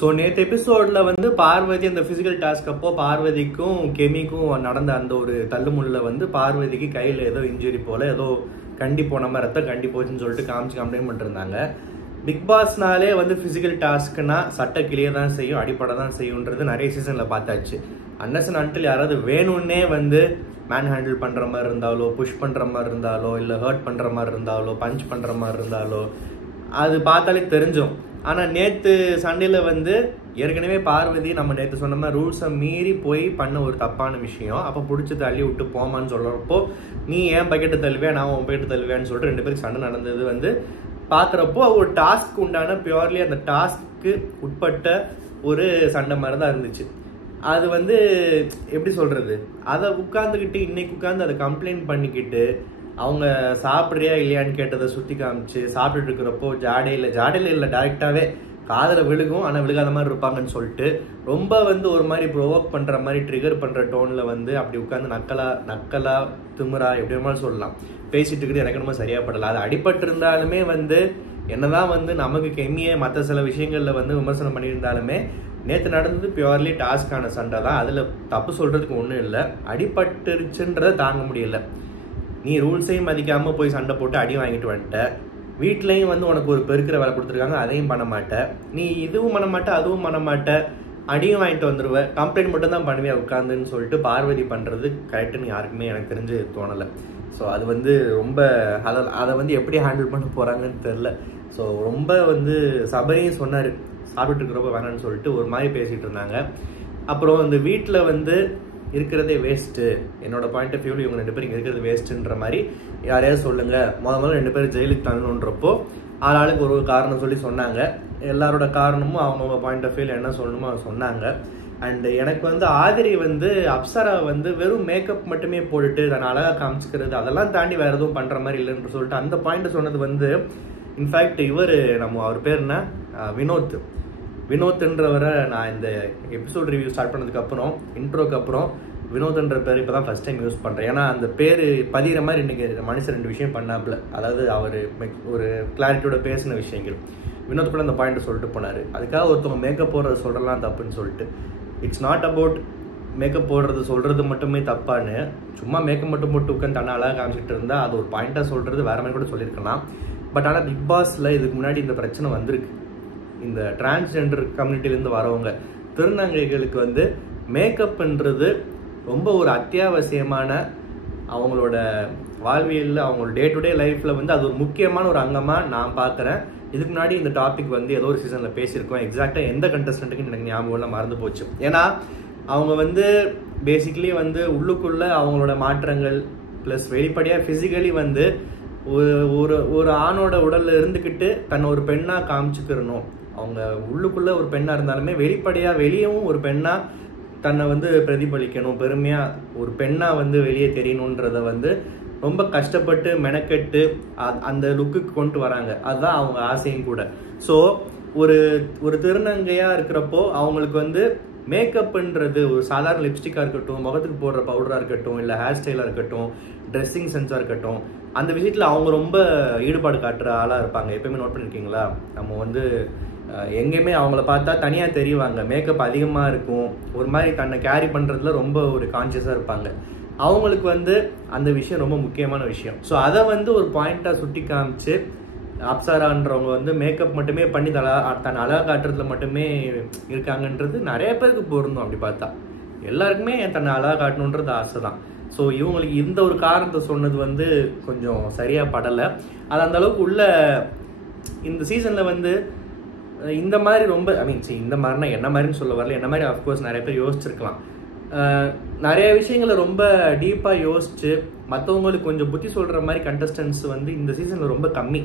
So நேற்று எபிசோடில் வந்து பார்வதி அந்த ஃபிசிக்கல் டாஸ்க் அப்போ பார்வதிக்கும் கெமிக்கும் நடந்த அந்த ஒரு தள்ளுமுள்ள வந்து பார்வதிக்கு கையில் ஏதோ இன்ஜுரி போல் ஏதோ கண்டி போன மாதிரி ரத்தம் கண்டி போச்சுன்னு சொல்லிட்டு கம்ப்ளைண்ட் பண்ணிருந்தாங்க. பிக் பாஸ்னாலே வந்து ஃபிசிக்கல் டாஸ்க்னா சட்டை கிளியே தான் செய்யும், அடிப்படை தான் செய்யுன்றது நிறைய சீசனில் பார்த்தாச்சு. அன்னஸ் அன்டில் யாராவது வேணும்னே வந்து மேன் ஹேண்டில் பண்ணுற மாதிரி இருந்தாலோ, புஷ் பண்ணுற மாதிரி இருந்தாலோ, இல்லை ஹர்ட் பண்ணுற மாதிரி இருந்தாலோ, பஞ்ச் பண்ணுற மாதிரி இருந்தாலோ அது பார்த்தாலே தெரிஞ்சும். ஆனால் நேற்று சண்டையில் வந்து ஏற்கனவே பார்வதி நம்ம நேற்று சொன்ன மாதிரி ரூல்ஸை மீறி போய் பண்ண ஒரு தப்பான விஷயம். அப்போ பிடிச்சி தள்ளி விட்டு போமான்னு சொல்கிறப்போ நீ ஏன் பக்கெட்டு தள்ளுவேன், நான் உன் பக்கெட்டு தள்ளுவேன்னு சொல்லிட்டு 2 பேருக்கு சண்டை நடந்தது வந்து பார்க்குறப்போ ஒரு டாஸ்க் உண்டான பியூர்லி அந்த டாஸ்க்கு உட்பட்ட ஒரு சண்டை மாதிரி தான் இருந்துச்சு. அது வந்து எப்படி சொல்கிறது, அதை உட்காந்துக்கிட்டு இன்னைக்கு உட்காந்து அதை கம்ப்ளைண்ட் பண்ணிக்கிட்டு அவங்க சாப்பிட்றியா இல்லையான்னு கேட்டதை சுற்றி காமிச்சு சாப்பிட்டுட்டு இருக்கிறப்போ ஜாடையில் இல்லை டைரெக்டாகவே காதில் விழுகும் ஆனால் விழுகாத மாதிரி இருப்பாங்கன்னு சொல்லிட்டு ரொம்ப வந்து ஒரு மாதிரி ப்ரொவோக் பண்ணுற மாதிரி ட்ரிகர் பண்ணுற டோனில் வந்து அப்படி உட்காந்து நக்கலா திமுறா எப்படி வேணாலும் சொல்லலாம் பேசிட்டு இருக்கிறது எனக்கு ரொம்ப சரியாக படலை. அது அடிபட்டு இருந்தாலுமே வந்து என்னதான் வந்து நமக்கு கெமியை மற்ற சில விஷயங்களில் வந்து விமர்சனம் பண்ணியிருந்தாலுமே நேற்று நடந்தது பியூர்லி டாஸ்கான சண்டை தான். அதில் தப்பு சொல்கிறதுக்கு ஒன்றும் இல்லை. அடிபட்டுருச்சுன்றதை தாங்க முடியல. நீ ரூல்ஸையும் மதிக்காமல் போய் சண்டை போட்டு அடி வாங்கிட்டு வந்துட்ட. வீட்லேயும் வந்து உனக்கு ஒரு பெருக்கிற வேலை கொடுத்துருக்காங்க, அதையும் பண்ண மாட்டேன். நீ இதுவும் பண்ண மாட்டேன் அதுவும் பண்ண மாட்டேன், அடியும் வாங்கிட்டு வந்துடுவேன், கம்ப்ளைண்ட் மட்டும் தான் பண்ணுவியா உட்காந்துன்னு சொல்லிட்டு பார்வதி பண்ணுறது கரெக்டுன்னு யாருக்குமே எனக்கு தெரிஞ்சு தோணலை. ஸோ அது வந்து ரொம்ப அதை வந்து எப்படி ஹேண்டில் பண்ண போகிறாங்கன்னு தெரில. ஸோ ரொம்ப வந்து சபையும் சொன்னார் சாப்பிட்டு இருக்கிறப்ப வேணான்னு சொல்லிட்டு ஒரு மாதிரி பேசிகிட்டு இருந்தாங்க. அப்புறம் இந்த வீட்டில் வந்து இருக்கிறதே வேஸ்ட்டு, என்னோட பாயிண்ட் ஆஃப் வியூவில் இவங்க 2 பேரும் இங்கே இருக்கிறது வேஸ்ட்டுன்ற மாதிரி யாரையாவது சொல்லுங்கள். முதல்ல 2 பேரும் ஜெயிலுக்கு தள்ளணுன்றப்போ ஆளாளுக்கு ஒரு காரணம் சொல்லி சொன்னாங்க. எல்லாரோட காரணமும் அவங்கவுங்க பாயிண்ட் ஆஃப் வியூவில் என்ன சொல்லணுமோ அதை சொன்னாங்க. அண்டு எனக்கு வந்து ஆதிரி வந்து அப்சரா வந்து வெறும் மேக்கப் மட்டுமே போட்டுட்டு தன்னை அழகாக காமிச்சிக்கிறது அதெல்லாம் தாண்டி வேறு எதுவும் பண்ணுற மாதிரி இல்லைன்னு சொல்லிட்டு அந்த பாயிண்ட்டை சொன்னது வந்து இன்ஃபேக்ட் அவர் பேர் என்ன வினோத்ன்றவரை நான் இந்த எபிசோட் ரிவ்யூ ஸ்டார்ட் பண்ணதுக்கப்புறம் இன்ட்ரோக்கு அப்புறம் வினோத்ன்ற பேர் இப்போ தான் ஃபஸ்ட் டைம் யூஸ் பண்ணுறேன். ஏன்னா அந்த பேர் பதிகிற மாதிரி இன்றைக்கி மனுஷன் 2 விஷயம் பண்ணாப்புல, அதாவது அவர் ஒரு கிளாரிட்டியோட பேசின விஷயங்கள் வினோத் கூட அந்த பாயிண்ட்டை சொல்லிட்டு போனார். அதுக்காக ஒருத்தவங்க மேக்கப் போடுறது சொல்கிறலாம் தப்புன்னு சொல்லிட்டு இட்ஸ் நாட் அபவுட் மேக்கப் போடுறது சொல்கிறது மட்டுமே தப்பான்னு. சும்மா மேக்கப் மட்டும் போட்டு உட்காந்து தன்னை அழகாக காமிச்சிட்டு இருந்தால் அது ஒரு பாயிண்ட்டாக சொல்கிறது வேறு மாதிரி கூட சொல்லியிருக்கலாம். பட் ஆனால் பிக் பாஸில் இதுக்கு முன்னாடி இந்த பிரச்சனை வந்திருக்கு. இந்த டிரான்ஸ்ஜெண்டர் கம்யூனிட்டிலேருந்து வரவங்க திருநங்கைகளுக்கு வந்து மேக்கப்ன்றது ரொம்ப ஒரு அத்தியாவசியமான அவங்களோட வாழ்வியலில் அவங்களோட டே டு டே லைஃப்பில் வந்து அது ஒரு முக்கியமான ஒரு அங்கமாக நான் பார்க்குறேன். இதுக்கு முன்னாடி இந்த டாபிக் வந்து ஏதோ ஒரு சீசனில் பேசியிருக்கோம். எக்ஸாக்டாக எந்த கண்டஸ்டன்ட்டுக்குன்னு எனக்கு ஞாபகம் மறந்து போச்சு. ஏன்னா அவங்க வந்து பேசிக்கலி வந்து உள்ளுக்குள்ளே அவங்களோட மாற்றங்கள் ப்ளஸ் வெளிப்படையாக ஃபிசிக்கலி வந்து ஒரு ஆணோட உடலில் இருந்துக்கிட்டு தன்னை ஒரு பெண்ணாக காமிச்சுக்கிறணும். அவங்க உள்ளுக்குள்ளே ஒரு பெண்ணாக இருந்தாலுமே வெளிப்படையாக வெளியவும் ஒரு பெண்ணாக தன்னை வந்து பிரதிபலிக்கணும், பெருமையாக ஒரு பெண்ணாக வந்து வெளியே தெரியணுன்றதை வந்து ரொம்ப கஷ்டப்பட்டு மெனக்கெட்டு அந்த லுக்குக்கு கொண்டு வராங்க. அதுதான் அவங்க ஆசையும் கூட. ஸோ ஒரு திருநங்கையாக இருக்கிறப்போ அவங்களுக்கு வந்து மேக்கப்ன்றது ஒரு சாதாரண லிப்ஸ்டிக்காக இருக்கட்டும், முகத்துக்கு போடுற பவுடராக இருக்கட்டும், இல்லை ஹேர் ஸ்டைலாக இருக்கட்டும், ட்ரெஸ்ஸிங் சென்ஸாக இருக்கட்டும், அந்த விஷயத்தில் அவங்க ரொம்ப ஈடுபாடு காட்டுற ஆளாக இருப்பாங்க. எப்பயுமே நோட் பண்ணியிருக்கீங்களா? நம்ம வந்து எங்கேயுமே அவங்கள பார்த்தா தனியாக தெரிவாங்க. மேக்கப் அதிகமாக இருக்கும், ஒரு மாதிரி தன்னை கேரி பண்ணுறதுல ரொம்ப ஒரு கான்சியஸாக இருப்பாங்க. அவங்களுக்கு வந்து அந்த விஷயம் ரொம்ப முக்கியமான விஷயம். ஸோ அதை வந்து ஒரு பாயிண்ட்டாக சுட்டி காமிச்சு அப்சரான்றவங்க வந்து மேக்கப் மட்டுமே பண்ணி தன் அழகாக காட்டுறதுல மட்டுமே இருக்காங்கன்றது நிறைய பேருக்கு பொருந்தும். அப்படி பார்த்தா எல்லாருக்குமே தன்னை அழகாக காட்டணுன்றது ஆசை தான். ஸோ இவங்களுக்கு இந்த ஒரு காரணத்தை சொன்னது வந்து கொஞ்சம் சரியாக படலை. அது அந்த அளவுக்கு உள்ள இந்த சீசனில் வந்து இந்த மாதிரி ரொம்ப இந்த மாதிரினா என்ன மாதிரின்னு சொல்ல வரல, என்ன மாதிரி அஃப்கோர்ஸ் நிறைய பேர் யோசிச்சிருக்கலாம். நிறைய விஷயங்களை ரொம்ப டீப்பாக யோசிச்சு மற்றவங்களுக்கு கொஞ்சம் புத்தி சொல்கிற மாதிரி கண்டஸ்டன்ஸ் வந்து இந்த சீசனில் ரொம்ப கம்மி.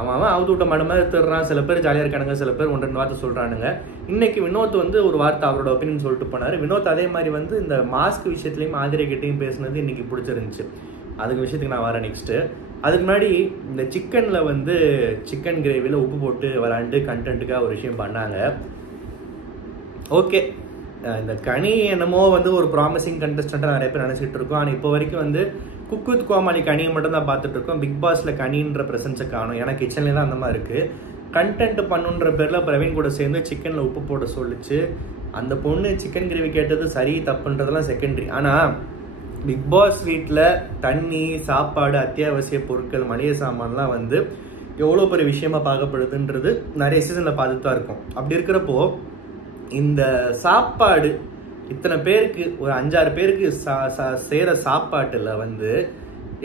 அவன் அவுத்து விட்ட மட மாதிரி திருறான். சில பேர் ஜாலியாக இருக்கானுங்க, சில பேர் 1-2 வார்த்தை சொல்கிறானுங்க. இன்னைக்கு வினோத் வந்து ஒரு வார்த்தை அவரோட ஒப்பீனியன் சொல்லிட்டு போனார். வினோத் அதே மாதிரி வந்து இந்த மாஸ்க் விஷயத்துலையும் ஆதிரைக்கிட்டையும் பேசுனது இன்னைக்கு பிடிச்சிருந்துச்சு. அதுக்கு விஷயத்துக்கு நான் வரேன் நெக்ஸ்ட்டு. அதுக்கு முன்னாடி இந்த சிக்கனில் வந்து சிக்கன் கிரேவியில் உப்பு போட்டு விளாண்டு கண்டென்ட்டுக்காக ஒரு விஷயம் பண்ணாங்க. ஓகே, இந்த கனி என்னமோ வந்து ஒரு ப்ராமிசிங் கண்டஸ்டண்ட்டாக நிறைய பேர் நினச்சிட்டு இருக்கோம். ஆனால் இப்போ வரைக்கும் வந்து குக் வித் கோமாளி கனியை மட்டும் தான் பார்த்துட்டு இருக்கோம். பிக் பாஸில் கனின்ற ப்ரெசன்ஸை காணும். ஏன்னா கிச்சன்லேயே தான் அந்த மாதிரி இருக்குது. கண்டென்ட் பண்ணுன்ற பேரில் பிரவீன் கூட சேர்ந்து சிக்கனில் உப்பு போட சொல்லிச்சு. அந்த பொண்ணு சிக்கன் கிரேவி கேட்டது சரி தப்புன்றதெல்லாம் செகண்டரி. ஆனால் பிக் பாஸ் வீட்டில் தண்ணி, சாப்பாடு, அத்தியாவசிய பொருட்கள், மளிகை சாமான்லாம் வந்து எவ்வளோ பெரிய விஷயமா பார்க்கப்படுதுன்றது நிறைய சீசனில் பார்த்துட்டு தான் இருக்கும். அப்படி இருக்கிறப்போ இந்த சாப்பாடு இத்தனை பேருக்கு, ஒரு 5-6 பேருக்கு செய்கிற சாப்பாட்டில் வந்து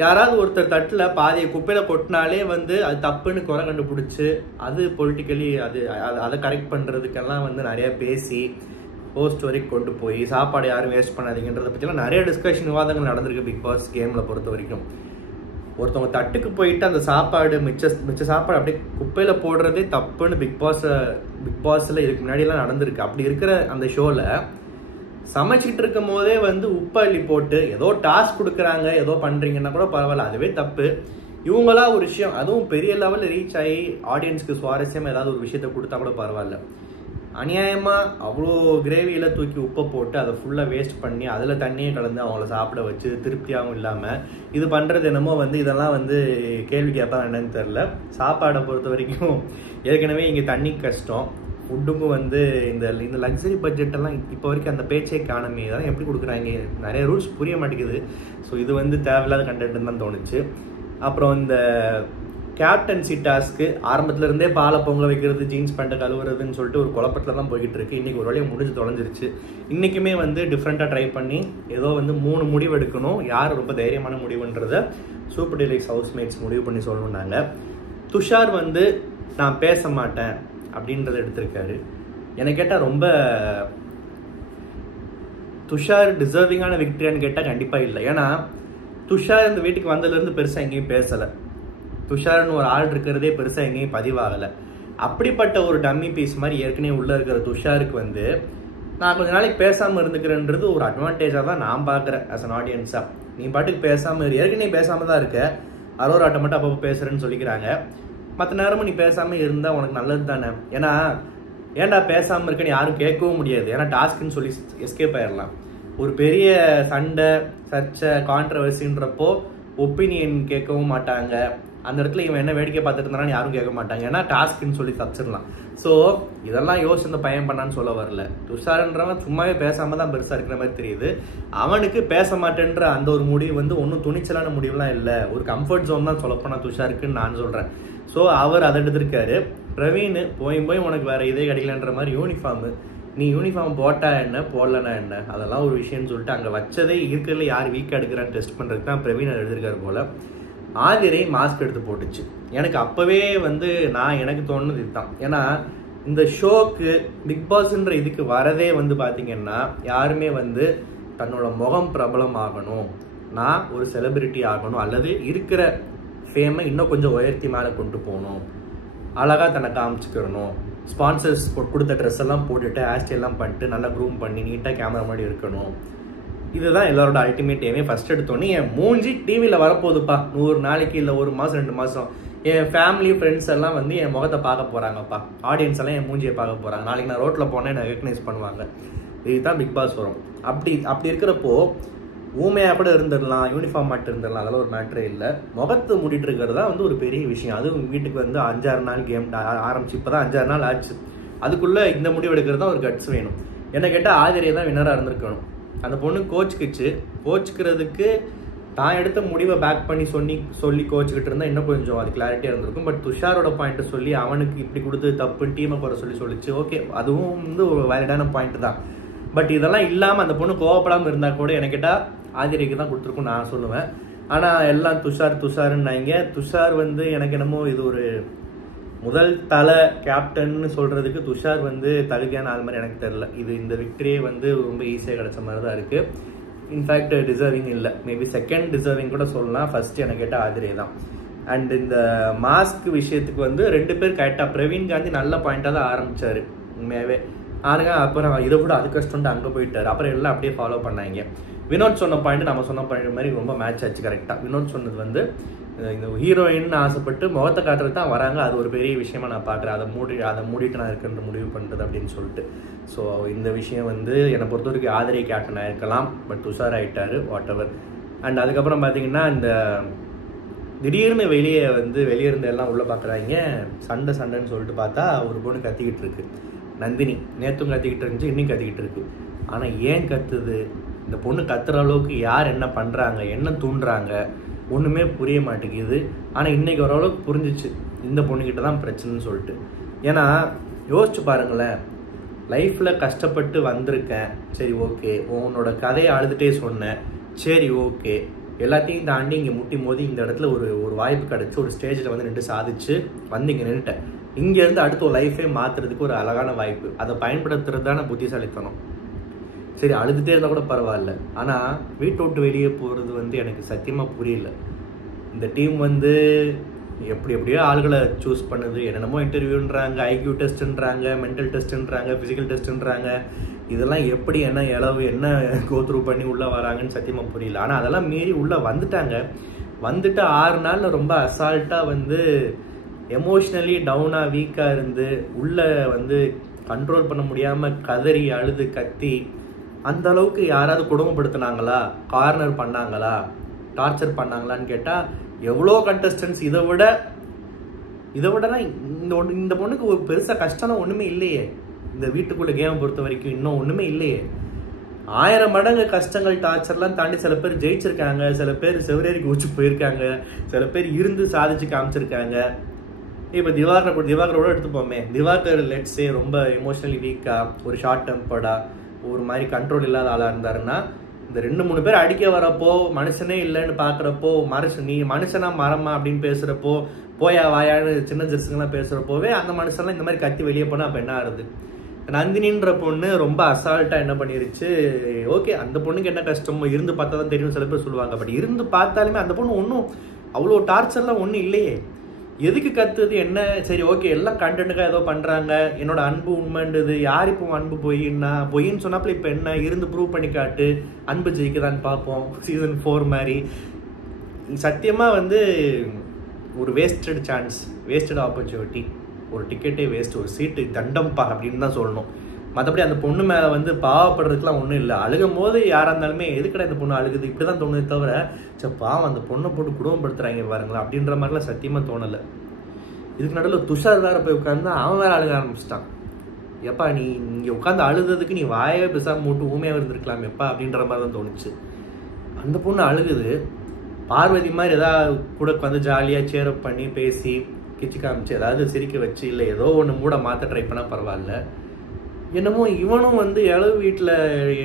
யாராவது ஒருத்தர் தட்டில் பாதியை குப்பையில் கொட்டினாலே வந்து அது தப்புன்னு குறை கண்டுபிடிச்சி அது பொலிட்டிக்கலி அதை கரெக்ட் பண்ணுறதுக்கெல்லாம் வந்து நிறையா பேசி போஸ்ட் வரைக்கும் கொண்டு போய் சாப்பாடு யாரும் வேஸ்ட் பண்ணாதீங்கன்றதை பற்றிலாம் நிறைய டிஸ்கஷன் விவாதங்கள் நடந்திருக்கு பிக் பாஸ் கேமில் பொறுத்த வரைக்கும். ஒருத்தவங்க தட்டுக்கு போயிட்டு அந்த சாப்பாடு மிச்ச சாப்பாடு அப்படியே குப்பையில் போடுறதே தப்புன்னு பிக் பாஸில் இதுக்கு முன்னாடியெல்லாம் நடந்திருக்கு. அப்படி இருக்கிற அந்த ஷோவில் சமைச்சிட்டு இருக்கும் போதே வந்து உப்பு அள்ளி போட்டு ஏதோ டாஸ்க் கொடுக்குறாங்க, ஏதோ பண்ணுறீங்கன்னா கூட பரவாயில்ல, அதுவே தப்பு. இவங்களா ஒரு விஷயம் அதுவும் பெரிய லெவலில் ரீச் ஆகி ஆடியன்ஸ்க்கு சுவாரஸ்யமாக ஏதாவது ஒரு விஷயத்த கொடுத்தா கூட பரவாயில்ல. அநியாயமாக அவ்வளோ கிரேவியில் தூக்கி உப்பை போட்டு அதை ஃபுல்லாக வேஸ்ட் பண்ணி அதில் தண்ணியை கலந்து அவங்கள சாப்பிட வச்சு திருப்தியாகவும் இல்லாமல் இது பண்ணுறது என்னமோ வந்து இதெல்லாம் வந்து கேள்வி கேட்பா என்னன்னு தெரில. சாப்பாடை பொறுத்த வரைக்கும் ஏற்கனவே இங்கே தண்ணி கஷ்டம், ஃபுட்டுக்கும் வந்து இந்த லக்ஸரி பட்ஜெட்டெல்லாம் இப்போ வரைக்கும் அந்த பேச்சே காணமே. இதெல்லாம் எப்படி கொடுக்குறாங்க, நிறைய ரூல்ஸ் புரிய மாட்டேங்குது. ஸோ இது வந்து தேவையில்லாத கண்டென்ட்னு தான் தோணுச்சு. அப்புறம் இந்த கேப்டன்சி டாஸ்க்கு ஆரம்பத்துலேருந்தே பாலை பொங்க வைக்கிறது, ஜீன்ஸ் பேண்ட்டை கழுவுறதுன்னு சொல்லிட்டு ஒரு குழப்பத்தில் தான் போய்கிட்டு இருக்கு. இன்றைக்கி ஒரு வழியாக முடிஞ்சு தொலைஞ்சிருச்சு. இன்றைக்குமே வந்து டிஃப்ரெண்ட்டாக ட்ரை பண்ணி ஏதோ வந்து 3 முடிவு எடுக்கணும், யார் ரொம்ப தைரியமான முடிவுன்றதை சூப்பர் டீலக்ஸ் ஹவுஸ்மேட்ஸ் முடிவு பண்ணி சொல்லணுன்னாங்க. துஷார் வந்து நான் பேச மாட்டேன் அப்படின்றத எடுத்திருக்காரு. எனக்கு கேட்டால் ரொம்ப துஷார் டிசர்விங்கான விக்டரியான்னு கேட்டால் கண்டிப்பாக இல்லை. ஏன்னா துஷார் இந்த வீட்டுக்கு வந்ததுலேருந்து பெருசாக எங்கேயும் பேசலை. துஷார்னு ஒரு ஆள் இருக்கிறதே பெருசாக எங்கேயும் பதிவாகலை. அப்படிப்பட்ட ஒரு டம்மி பீஸ் மாதிரி ஏற்கனவே உள்ளே இருக்கிற துஷாருக்கு வந்து நான் கொஞ்ச நாளைக்கு பேசாமல் இருந்துக்கிறேன்றது ஒரு அட்வான்டேஜாக தான் நான் பார்க்குறேன் ஆஸ் அன் ஆடியன்ஸாக. நீ பாட்டுக்கு பேசாமல் ஏற்கனவே பேசாமல் தான் இருக்க, அரோராட்ட மட்டும் அப்பப்போ பேசுகிறேன்னு சொல்லிக்கிறாங்க. மற்ற நேரமும் நீ பேசாமல் இருந்தால் உனக்கு நல்லது தானே. ஏன்னா ஏன்டா பேசாமல் இருக்கேன்னு யாரும் கேட்கவும் முடியாது. ஏன்னா டாஸ்க்குன்னு சொல்லி எஸ்கேப் ஆயிடலாம். ஒரு பெரிய சண்டை, சர்ச்சை, கான்ட்ரவர்சின்றப்போ ஒப்பீனியன் கேட்கவும் மாட்டாங்க. அந்த இடத்துல இவன் என்ன வேடிக்கை பார்த்துட்டு இருந்தானு யாரும் கேட்க மாட்டாங்க. ஏன்னா டாஸ்க்குன்னு சொல்லி தப்பிச்சிடலாம். ஸோ இதெல்லாம் யோசிச்சு பையன் பண்ணான்னு சொல்ல வரல. துஷார்ன்றவன் சும்மாவே பேசாமல் தான் பெருசாக இருக்கிற மாதிரி தெரியுது. அவனுக்கு பேச மாட்டேன்ற அந்த ஒரு முடிவு வந்து ஒன்றும் துணிச்சலான முடிவுலாம் இல்லை, ஒரு கம்ஃபர்ட் ஜோன் தான் சொல்லப்போனால் துஷாருக்குன்னு நான் சொல்கிறேன். ஸோ அவர் அதை எடுத்திருக்காரு. பிரவீன் போய் உனக்கு வேறு இதே கிடைக்கலன்ற மாதிரி யூனிஃபார்மு, நீ யூனிஃபார்ம் போட்டா என்ன போடலன்னா என்ன, அதெல்லாம் ஒரு விஷயம்னு சொல்லிட்டு அங்கே வச்சதே இருக்கிறதுல யார் வீக்காக எடுக்கிறான்னு டெஸ்ட் பண்ணுறதுக்கு தான் பிரவீன் எடுத்திருக்காரு போல். ஆதிரை மாஸ்க் எடுத்து போட்டுச்சு. எனக்கு அப்போவே வந்து எனக்கு தோணுது இதுதான். ஏன்னா இந்த ஷோக்கு பிக் பாஸ்ன்ற இதுக்கு வரதே வந்து பார்த்தீங்கன்னா யாருமே வந்து தன்னோட முகம் பிரபலம் ஆகணும், நான் ஒரு செலிபிரிட்டி ஆகணும், அல்லது இருக்கிற ஃபேமை இன்னும் கொஞ்சம் உயர்த்தி மேலே கொண்டு போகணும், அழகாக தன்னை காமிச்சுக்கிறணும், ஸ்பான்சர்ஸ் கொடுத்த ட்ரெஸ் எல்லாம் போட்டுட்டு ஹேர் ஸ்டைல்லாம் பண்ணிட்டு நல்லா க்ரூம் பண்ணி நீட்டாக கேமரா மாதிரி இருக்கணும். இதுதான் எல்லாரோட அல்டிமேட் எய்மே. ஃபர்ஸ்ட் எடுத்தோன்னே என் மூஞ்சி டிவியில் வரப்போகுதுப்பா, 100 நாளைக்கு இல்லை 1 மாதம் 2 மாதம் என் ஃபேமிலி ஃப்ரெண்ட்ஸ் எல்லாம் வந்து என் முகத்தை பார்க்க போகிறாங்கப்பா, ஆடியன்ஸ் எல்லாம் என் மூஞ்சியை பார்க்க போகிறாங்க, நாளைக்கு நான் ரோட்டில் போனேன் என்னை ரெகக்னைஸ் பண்ணுவாங்க. இதுதான் பிக் பாஸ் வரும். அப்படி இருக்கிறப்போ ஊமையாக கூட இருந்துடலாம், யூனிஃபார்ம் மாட்டு இருந்துடலாம், அதெல்லாம் ஒரு மேட்ரே இல்லை. முகத்தை மூடிட்டு இருக்கிறது தான் வந்து ஒரு பெரிய விஷயம். அதுவும் வீட்டுக்கு வந்து 5-6 நாள் கேம் ஆரம்பிச்சு இப்போ தான் 5-6 நாள் ஆச்சு. அதுக்குள்ளே இந்த முடிவு எடுக்கிறது தான் ஒரு கட்ஸ் வேணும். என்ன கேட்டால் ஆதிரியை தான் வின்னராக இருந்திருக்கணும். அந்த பொண்ணு கோச்சுக்கிறதுக்கு தான் எடுத்த முடிவை பேக் பண்ணி சொல்லி கோச்சுக்கிட்டு இருந்தால் இன்னும் கொஞ்சம் அது கிளாரிட்டியாக இருந்திருக்கும். பட் துஷாரோட பாயிண்ட்டை சொல்லி அவனுக்கு இப்படி கொடுத்து தப்பு டீமை குறை சொல்லிச்சு. ஓகே, அதுவும் வந்து ஒரு வேலிடான பாயிண்ட் தான். பட் இதெல்லாம் இல்லாமல் அந்த பொண்ணு கோவப்படாமல் இருந்தால் கூட எனக்கு கேட்டால் ஆதிரிக்கு தான் கொடுத்துருக்கும் நான் சொல்லுவேன். ஆனால் எல்லாம் துஷாருன்னாங்க. துஷார் வந்து எனக்கு என்னமோ இது ஒரு முதல் தலை கேப்டன்னு சொல்கிறதுக்கு துஷார் வந்து தகுதியான ஆள் மாதிரி எனக்கு தெரில. இந்த விக்டரியே வந்து ரொம்ப ஈஸியாக கிடச்ச மாதிரி தான் இருக்குது. இன்ஃபேக்ட் டிசர்விங் இல்லை, மேபி செகண்ட் டிசர்விங் கூட சொல்லலாம். ஃபர்ஸ்ட் எனக்கு கேட்டால் ஆதிரே தான். அண்ட் இந்த மாஸ்க் விஷயத்துக்கு வந்து 2 பேர் கரெக்டாக, பிரவீன் காந்தி நல்ல பாயிண்டாக தான் ஆரம்பித்தார் உண்மையாகவே. ஆனுங்க அப்புறம் இதை கூட அது கஷ்டம்ட்டு அங்கே போயிட்டார். அப்புறம் எல்லாம் அப்படியே ஃபாலோ பண்ணாங்க. வினோத் சொன்ன பாயிண்ட் நம்ம சொன்ன பாயிண்ட் மாதிரி ரொம்ப மேட்ச் ஆச்சு கரெக்டாக. வினோத் சொன்னது வந்து இந்த ஹீரோயின் ஆசைப்பட்டு முகத்தை காட்டுறது தான் வராங்க, அது ஒரு பெரிய விஷயமா நான் பார்க்குறேன். அதை மூடிட்டு நான் இருக்குன்ற முடிவு பண்ணுறது அப்படின்னு சொல்லிட்டு. ஸோ இந்த விஷயம் வந்து என்னை பொறுத்த வரைக்கும் ஆதிரை கேப்டன் ஆகிருக்கலாம், பட் துஷார் ஆகிட்டார், வாட் எவர். அண்ட் அதுக்கப்புறம் பார்த்தீங்கன்னா இந்த திடீர்னு வெளியே இருந்து எல்லாம் உள்ளே பார்க்குறாங்க. சண்டைன்னு சொல்லிட்டு பார்த்தா ஒரு பொண்ணு கத்திக்கிட்டு இருக்கு. நந்தினி நேற்றும் கத்திக்கிட்டு இருந்துச்சு, இன்னும் கத்திக்கிட்டு இருக்கு. ஆனால் ஏன் கத்துது? இந்த பொண்ணு கத்துற அளவுக்கு யார் என்ன பண்ணுறாங்க, என்ன தூண்டுறாங்க, ஒன்றுமே புரிய மாட்டேங்குது. ஆனால் இன்றைக்கி ஓரளவுக்கு புரிஞ்சிச்சு இந்த பொண்ணுக்கிட்ட தான் பிரச்சனைன்னு சொல்லிட்டு. ஏன்னா யோசிச்சு பாருங்களேன், லைஃப்பில் கஷ்டப்பட்டு வந்திருக்கேன், சரி ஓகே, உன்னோட கதையை அழுதுகிட்டே சொன்னேன், சரி ஓகே, எல்லாத்தையும் தாண்டி இங்கே முட்டி மோதி இந்த இடத்துல ஒரு வாய்ப்பு கிடச்சி ஒரு ஸ்டேஜில் நின்று சாதிச்சு இங்கே நின்றுட்டேன். இங்கேருந்து அடுத்த ஒரு லைஃபே மாற்றுறதுக்கு ஒரு அழகான வாய்ப்பு, அதை பயன்படுத்துறது தானே புத்திசாலித்தனம். சரி அழுதுகிட்டே இருந்தால் கூட பரவாயில்ல, ஆனால் வீட்டை விட்டு வெளியே போகிறது எனக்கு சத்தியமாக புரியல. இந்த டீம் எப்படியோ ஆளுகளை சூஸ் பண்ணுது, என்னென்னமோ இன்டர்வியூன்றாங்க, ஐக்யூ டெஸ்ட்டுன்றாங்க, மென்டல் டெஸ்ட்டுன்றாங்க, ஃபிசிக்கல் டெஸ்ட்டுன்றாங்க. இதெல்லாம் எப்படி என்ன என்ன கோத்ரூ பண்ணி உள்ளே வராங்கன்னு சத்தியமாக புரியல. ஆனால் அதெல்லாம் மீறி உள்ளே வந்துட்டு 6 நாளில் ரொம்ப அசால்ட்டாக எமோஷ்னலி டவுனாக வீக்காக இருந்து உள்ளே கண்ட்ரோல் பண்ண முடியாமல் கதறி அழுது கத்தி, அந்த அளவுக்கு யாராவது கொடுமைப்படுத்தினாங்களா, கார்னர் பண்ணாங்களா, டார்ச்சர் பண்ணாங்களான்னு கேட்டால் எவ்வளோ கண்டஸ்டன்ஸ் இதை விடலாம். இந்த பொண்ணுக்கு ஒரு பெருசாக கஷ்டம்னா ஒன்றுமே இல்லையே. இந்த வீட்டுக்குள்ளே கேமை பொறுத்த வரைக்கும் இன்னும் ஒன்றுமே இல்லையே. 1000 மடங்கு கஷ்டங்கள் டார்ச்சர்லாம் தாண்டி சில பேர் ஜெயிச்சிருக்காங்க, சில பேர் செவரேறி குதிச்சு போயிருக்காங்க, சில பேர் இருந்து சாதிச்சு காமிச்சிருக்காங்க. இப்போ திவாகரோட எடுத்துப்போமே, திவாகர் லெட்ஸே ரொம்ப எமோஷனலி வீக்காக, ஒரு ஷார்ட் டெம்பர்டாக, ஒரு மாதிரி கண்ட்ரோல் இல்லாத ஆளாக இருந்தாருன்னா, இந்த 2-3 பேர் அடிக்க வரப்போ, மனுஷனே இல்லைன்னு பார்க்குறப்போ, நீ மனுஷனா மரமா அப்படின்னு பேசுகிறப்போ, போயா வாயான்னு சின்ன ஜெர்ஸுங்கெல்லாம் பேசுகிறப்போவே அந்த மனுஷன்லாம் இந்த மாதிரி கத்தி வெளியே போனால் அப்போ என்ன ஆகுது? நந்தினின்ற பொண்ணு ரொம்ப அசால்ட்டாக என்ன பண்ணிருச்சு, ஓகே அந்த பொண்ணுக்கு என்ன கஷ்டமோ இருந்து பார்த்தா தான் தெரியும் சில பேர் சொல்லுவாங்க. பட் இருந்து பார்த்தாலுமே அந்த பொண்ணு ஒன்றும் அவ்வளோ டார்ச்சர்லாம் ஒன்றும் இல்லையே. எதுக்கு கத்துது என்ன? சரி ஓகே, எல்லாம் கண்டென்ட்டுக்காக ஏதோ பண்ணுறாங்க, என்னோட அன்பு உண்மைன்றது யார் இப்போ அன்பு பொய்ன்னு சொன்னாப்புல இப்போ என்ன இருந்து ப்ரூவ் பண்ணி காட்டு, அன்பு ஜெயிக்கதான்னு பார்ப்போம். சீசன் 4 மாதிரி சத்தியமாக ஒரு வேஸ்டட் சான்ஸ், வேஸ்டட் ஆப்பர்ச்சுனிட்டி, ஒரு டிக்கெட்டே வேஸ்ட், ஒரு சீட்டு தண்டம்பா அப்படின்னு தான் சொல்லணும். மற்றபடி அந்த பொண்ணு மேலே பாவப்படுறதுக்குலாம் ஒன்றும் இல்லை. அழுகும் போது யாராக இருந்தாலுமே எதுக்கடா இந்த பொண்ணு அழுகுது இப்படி தான் தோணுது தவிர, சரி பாவம் அந்த பொண்ணை போட்டு குடும்பப்படுத்துகிறாங்க பாருங்களா அப்படின்ற மாதிரிலாம் சத்தியமாக தோணலை. இதுக்கு நடுவில் துஷார் வேறு போய் உட்காந்து அவன் வேறு அழுக ஆரம்பிச்சிட்டான். எப்பா நீ இங்கே உட்காந்து அழுதுறதுக்கு நீ வாயே பேசாமல் மூட்டு ஊமையாக இருந்திருக்கலாம் எப்பா அப்படின்ற மாதிரி தான் தோணுச்சு. அந்த பொண்ணு அழுகுது, பார்வதி மாதிரி ஏதாவது கூட ஜாலியாக சேரப் பண்ணி பேசி கிச்சு காமிச்சு ஏதாவது சிரிக்க வச்சு இல்லை ஏதோ ஒன்று மூட மாற்ற ட்ரை பண்ணால் பரவாயில்ல. என்னமோ இவனும் இளவு வீட்டில்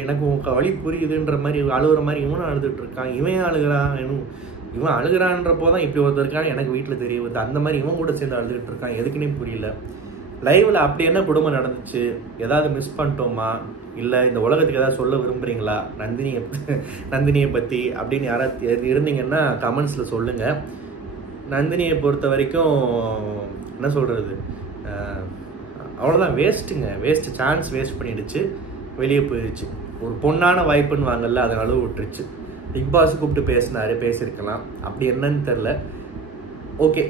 எனக்கு வழி புரியுதுன்ற மாதிரி அழுகுற மாதிரி இவனும் அழுதுட்டு இருக்கான். இவன் அழுகிறான்றப்போ தான் இப்படி ஒருத்தர் இருக்கான்னு எனக்கு வீட்டில் தெரிய வருது. அந்த மாதிரி இவன் கூட சேர்ந்து அழுதுகிட்டு இருக்கான். எதுக்குன்னே புரியல. லைவில் அப்படி என்ன குடும்பம் நடந்துச்சு, ஏதாவது மிஸ் பண்ணிட்டோமா, இல்லை இந்த உலகத்துக்கு ஏதாவது சொல்ல விரும்புகிறீங்களா நந்தினியை பற்றி அப்படின்னு யாராவது இருந்தீங்கன்னா கமெண்ட்ஸில் சொல்லுங்கள். நந்தினியை பொறுத்த வரைக்கும் என்ன சொல்கிறது, அவ்வளோதான், வேஸ்ட்டு சான்ஸ் வேஸ்ட் பண்ணிடுச்சு, வெளியே போயிடுச்சு. ஒரு பொண்ணான வாய்ப்புன்னு வாங்கல, அதை நழுவு விட்டுருச்சு. பிக் பாஸ் கூப்பிட்டு பேசியிருக்கலாம், அப்படி என்னன்னு தெரில. ஓகே,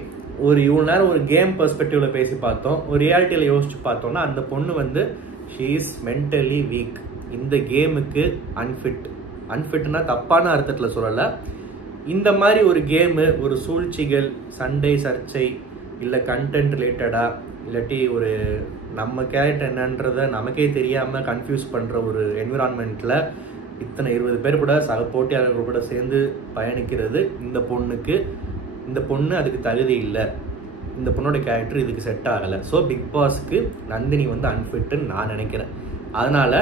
இவ்வளோ நேரம் ஒரு கேம் பெர்ஸ்பெக்டிவ்ல பேசி பார்த்தோம், ஒரு ரியாலிட்டியில் யோசிச்சு பார்த்தோம்னா அந்த பொண்ணு ஷீ இஸ் மென்டலி வீக், இந்த கேமுக்கு அன்ஃபிட்னா தப்பான அர்த்தத்தில் சொல்லலை. இந்த மாதிரி ஒரு கேமு, ஒரு சூழ்ச்சிகள், சண்டை சர்ச்சை, இல்லை கண்டென்ட் ரிலேட்டடாக, இல்லாட்டி ஒரு நம்ம கேரக்டர் என்னன்றதை நமக்கே தெரியாமல் கன்ஃபியூஸ் பண்ணுற ஒரு என்விரான்மெண்ட்டில் இத்தனை 20 பேர் கூட சக போட்டியாளர்கள் கூட சேர்ந்து பயணிக்கிறது இந்த பொண்ணு அதுக்கு தகுதி இல்லை, இந்த பொண்ணோட கேரக்டர் இதுக்கு செட் ஆகலை. ஸோ பிக் பாஸ்க்கு நந்தினி அன்ஃபிட்டுன்னு நான் நினைக்கிறேன். அதனால்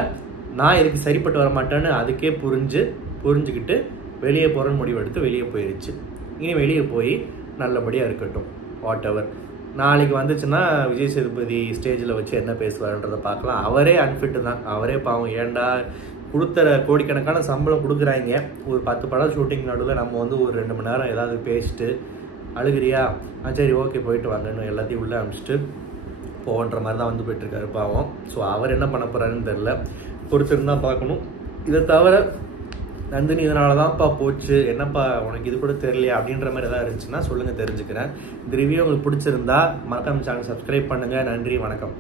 நான் இதுக்கு சரிப்பட்டு வர மாட்டேன்னு அதுக்கே புரிஞ்சுக்கிட்டு வெளியே போகிறன்னு முடிவெடுத்து வெளியே போயிடுச்சு. இனி வெளியே போய் நல்லபடியாக இருக்கட்டும், வாட் எவர். நாளைக்கு வந்துச்சுன்னா விஜய் சேதுபதி ஸ்டேஜில் வச்சு என்ன பேசுவாருன்றதை பார்க்கலாம். அவரே அன்ஃபிட்டு தான், அவரே பாவம், ஏன்டா கொடுத்துற கோடிக்கணக்கான சம்பளம் கொடுக்குறாங்க, ஒரு 10 படம் ஷூட்டிங் நடுவில் நம்ம ஒரு 2 மணி நேரம் ஏதாவது பேசிட்டு அழுகிறியா, சரி ஓகே போயிட்டு வாங்கன்னு எல்லாத்தையும் உள்ளே அனுப்பிச்சிட்டு போன்ற மாதிரி தான் போயிட்டுருக்காரு பாவம். ஸோ அவர் என்ன பண்ண போகிறாருன்னு தெரில, பொறுத்திருந்தா பார்க்கணும். இதை தவிர நந்தினி இதனால தான்ப்பா போச்சு, என்னப்பா உனக்கு இது கூட தெரியலையா அப்படின்ற மாதிரி எதாவது இருந்துச்சுன்னா சொல்லுங்கள், தெரிஞ்சுக்கிறேன். இந்த ரிவ்யூ உங்களுக்கு பிடிச்சிருந்தா மறக்காம சேனல் சப்ஸ்கிரைப் பண்ணுங்கள். நன்றி, வணக்கம்.